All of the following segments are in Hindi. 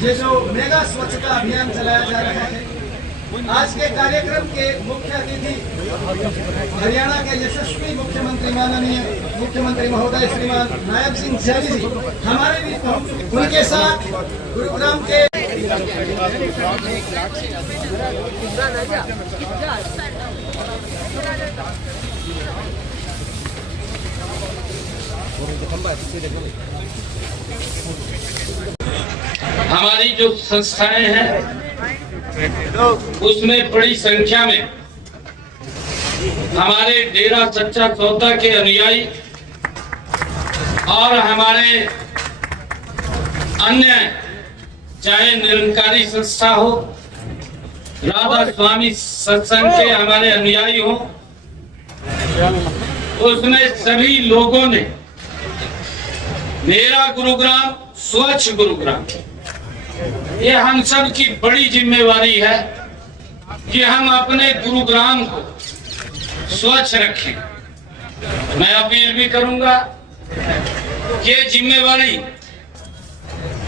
ये जो मेगा स्वच्छता अभियान चलाया जा रहा है, आज के कार्यक्रम के मुख्य अतिथि हरियाणा के यशस्वी मुख्यमंत्री माननीय मुख्यमंत्री महोदय श्रीमान नायब सिंह सैनी जी हमारे बीच पहुंच चुके। उनके साथ गुरुग्राम के हमारी जो संस्थाएं हैं उसमें बड़ी संख्या में हमारे डेरा सच्चा सौदा के अनुयायी और हमारे अन्य चाहे निरंकारी संस्था हो, राधा स्वामी सत्संग के हमारे अनुयायी हो, उसमें सभी लोगों ने मेरा गुरुग्राम स्वच्छ गुरुग्राम, ये हम सब की बड़ी जिम्मेवारी है कि हम अपने गुरुग्राम को स्वच्छ रखें। मैं अपील भी करूंगा कि जिम्मेवारी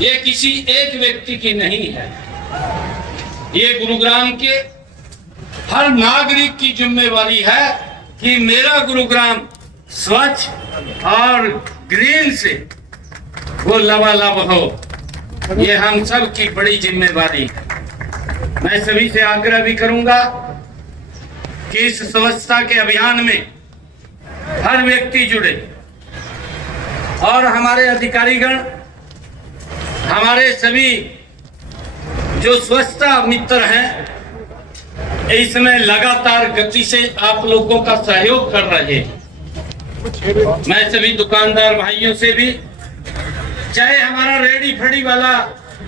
ये किसी एक व्यक्ति की नहीं है, ये गुरुग्राम के हर नागरिक की जिम्मेवारी है कि मेरा गुरुग्राम स्वच्छ और ग्रीन से वो लबालब हो। ये हम सब की बड़ी जिम्मेवारी है। मैं सभी से आग्रह भी करूंगा कि इस स्वच्छता के अभियान में हर व्यक्ति जुड़े और हमारे अधिकारीगण, हमारे सभी जो स्वच्छता मित्र हैं, इसमें लगातार गति से आप लोगों का सहयोग कर रहे हैं। मैं सभी दुकानदार भाइयों से भी, चाहे हमारा रेडी फड़ी वाला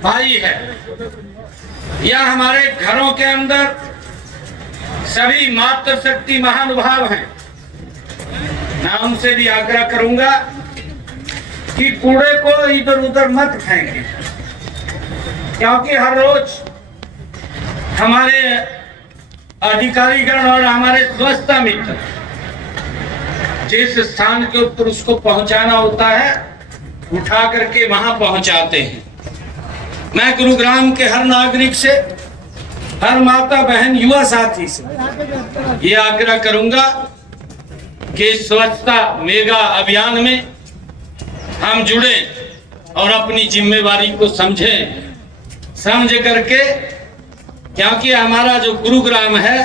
भाई है या हमारे घरों के अंदर सभी मातृशक्ति महानुभाव हैं, मैं उनसे भी आग्रह करूंगा कि कूड़े को इधर उधर मत फेंकें, क्योंकि हर रोज हमारे अधिकारीगण और हमारे स्वच्छता मित्र जिस स्थान के ऊपर उसको पहुंचाना होता है उठा करके वहां पहुंचाते हैं। मैं गुरुग्राम के हर नागरिक से, हर माता बहन युवा साथी से ये आग्रह करूंगा कि स्वच्छता मेगा अभियान में हम जुड़े और अपनी जिम्मेवारी को समझ करके, क्योंकि हमारा जो गुरुग्राम है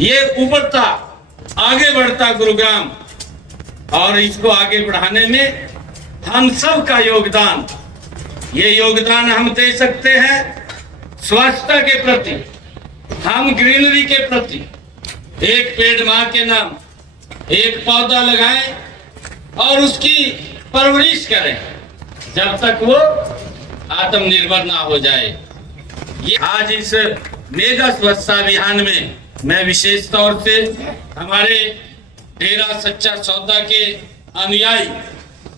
ये उभरता आगे बढ़ता गुरुग्राम, और इसको आगे बढ़ाने में हम सब का योगदान, ये योगदान हम दे सकते हैं स्वच्छता के प्रति, हम ग्रीनरी के प्रति। एक पेड़ मां के नाम, एक पौधा लगाएं और उसकी परवरिश करें जब तक वो आत्मनिर्भर ना हो जाए। ये आज इस मेगा स्वच्छता अभियान में मैं विशेष तौर से हमारे डेरा सच्चा सौदा के अनुयायी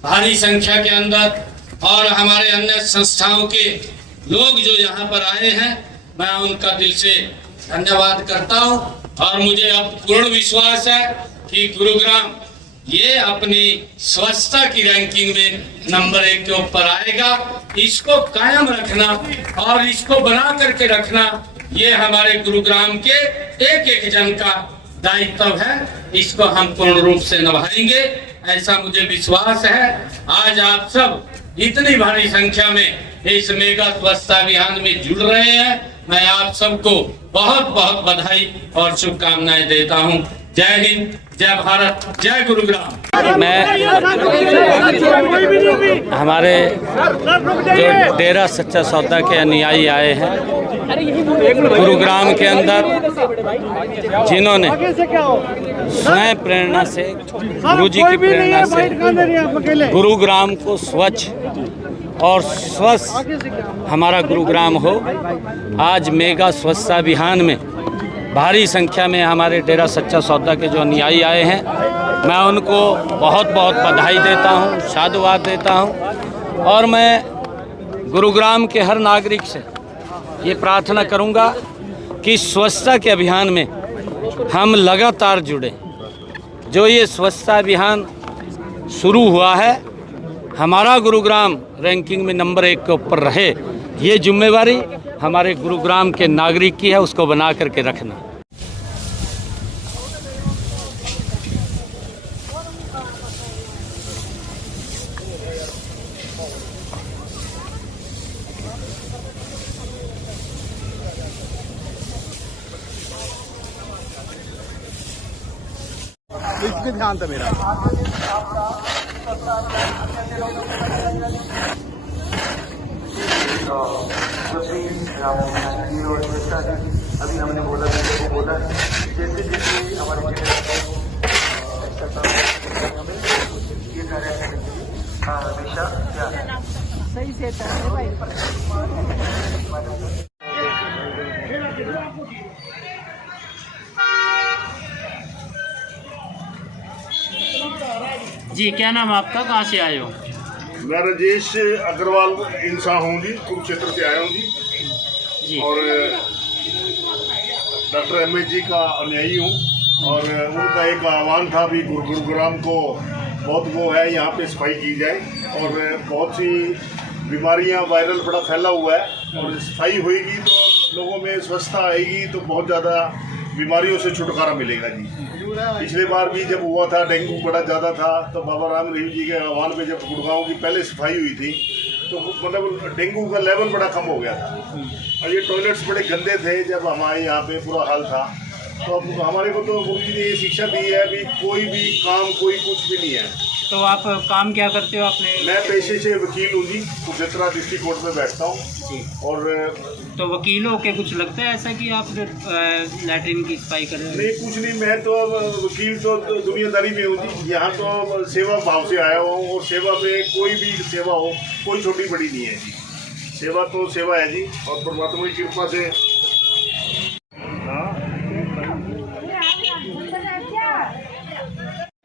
भारी संख्या के अंदर और हमारे अन्य संस्थाओं के लोग जो यहाँ पर आए हैं, मैं उनका दिल से धन्यवाद करता हूँ। और मुझे अब पूर्ण विश्वास है कि गुरुग्राम ये अपनी स्वच्छता की रैंकिंग में नंबर 1 के ऊपर आएगा। इसको कायम रखना और इसको बना करके रखना, ये हमारे गुरुग्राम के एक एक जन का दायित्व है। इसको हम पूर्ण रूप से निभाएंगे, ऐसा मुझे विश्वास है। आज आप सब इतनी भारी संख्या में इस मेगा स्वच्छता अभियान में जुड़ रहे हैं, मैं आप सबको बहुत बहुत बधाई और शुभकामनाएं देता हूं। जय हिंद, जय भारत, जय गुरुग्राम। मैं हमारे जो डेरा सच्चा सौदा के अनुयायी आए हैं गुरुग्राम के अंदर, जिन्होंने स्वयं प्रेरणा से, गुरु जी की प्रेरणा से गुरुग्राम को स्वच्छ और स्वस्थ हमारा गुरुग्राम हो, आज मेगा स्वच्छता अभियान में भारी संख्या में हमारे डेरा सच्चा सौदा के जो अनुयायी आए हैं, मैं उनको बहुत बहुत बधाई देता हूं, साधुवाद देता हूं। और मैं गुरुग्राम के हर नागरिक से ये प्रार्थना करूंगा कि स्वच्छता के अभियान में हम लगातार जुड़े। जो ये स्वच्छता अभियान शुरू हुआ है, हमारा गुरुग्राम रैंकिंग में नंबर 1 के ऊपर रहे, ये जिम्मेवारी हमारे गुरुग्राम के नागरिक की है, उसको बना करके रखना। इस पे ध्यान था मेरा। अभी हमने बोला जैसे जैसे हमारे ये कार्य हमेशा सही से जी, क्या नाम आपका, कहाँ से आए हो? मैं राजेश अग्रवाल इंसान हूँ जी, कुरुक्षेत्र से आया हूँ जी। और डॉक्टर एम जी का अनुयायी हूँ। और उनका एक आह्वान था भी गुरुग्राम को बहुत वो है, यहाँ पे सफाई की जाए। और बहुत सी बीमारियाँ वायरल बड़ा फैला हुआ है, और सफाई होएगी तो लोगों में स्वच्छता आएगी तो बहुत ज़्यादा बीमारियों से छुटकारा मिलेगा जी। पिछले बार भी जब हुआ था, डेंगू बड़ा ज़्यादा था, तो बाबा राम रहीम जी के आह्वान पे जब गुड़गांव की पहले सफाई हुई थी तो मतलब डेंगू का लेवल बड़ा कम हो गया था। और ये टॉयलेट्स बड़े गंदे थे जब हमारे यहाँ पे पूरा हाल था। तो अब हमारे को तो गुरु जी ने ये शिक्षा दी है भी कोई भी काम कोई कुछ भी नहीं है। तो आप काम क्या करते हो अपने? मैं पेशे से वकील हूँ जी, कुरुक्षेत्र डिस्ट्रिक्ट कोर्ट में बैठता हूँ। और तो वकीलों के कुछ लगता है ऐसा कि आप लैट्रिन की सफाई कर रहे हैं? नहीं, कुछ नहीं, मैं तो अब वकील तो दुनियादारी में हूँ जी। यहाँ तो सेवा भाव से आया हूँ, और सेवा में कोई भी सेवा हो कोई छोटी बड़ी नहीं है जी। सेवा तो सेवा है जी, और परमात्मा की कृपा से।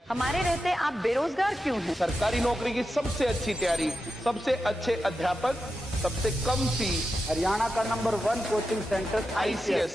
हमारे रहते आप बेरोजगार क्यों हैं? सरकारी नौकरी की सबसे अच्छी तैयारी, सबसे अच्छे अध्यापक, सबसे कम फीस, हरियाणा का नंबर 1 कोचिंग सेंटर ICS